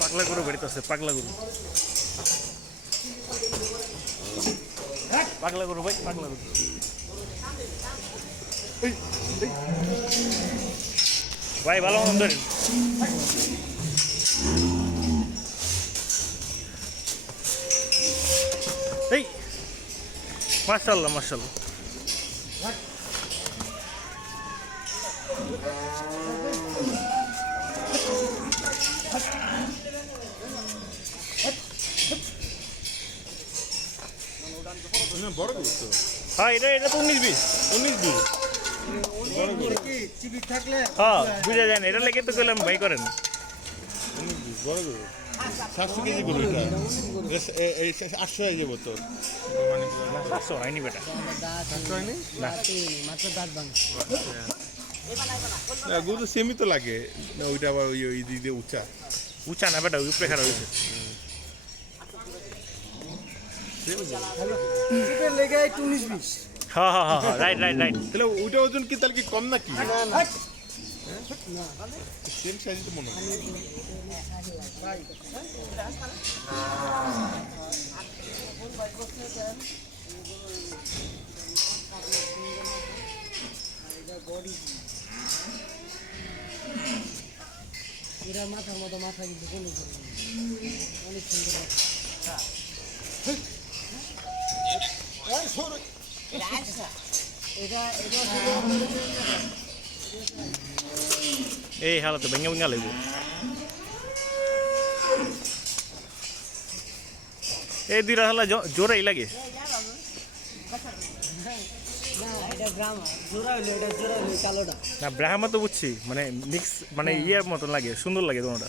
পাগলা গরু বাড়িতে আছে পাগলা গরু। পাগলা গরু ভাই পাগলা গরু। ভাই ভালো মন্দির এই গরু তো হ্যাঁ এটা এটা তো উনিশ বিশ উনিশ থাকলে হ্যাঁ বুঝা যায় না এটা লেগে তো গেলাম ভাই করেন। উনিশ দিন বড় সাতশো কেজি গরু এটা? আটশো হয়ে যাব তো। মানে সাতশো হয়নি বেটা। সাতশো হয়নি? মাত্র দাঁত ভাঙ গরু সেমি তো লাগে ওইটা আবার ওই ওই দিক দিয়ে উঁচা। উঁচা না বেটা উপরে খারাপ হয়েছে। লেগে একটু উনিশ বিশ। হ্যাঁ হ্যাঁ হ্যাঁ হ্যাঁ রাইট রাইট রাইট তাহলে ওইটা ওজন কি তাহলে কি কম নাকি? সেম সাইজ তো মনে হয় এরা মাথার মতো মাথা কিন্তু কোনো অনেক সুন্দর এটা এটা এই হালাতে ভেঙে ভেঙে লাগবে এই দুইটা হালা জোরাই লাগে না ব্রাহ্মা তো বুঝছি মানে মিক্স মানে ইয়ের মতন লাগে সুন্দর লাগে তোমাটা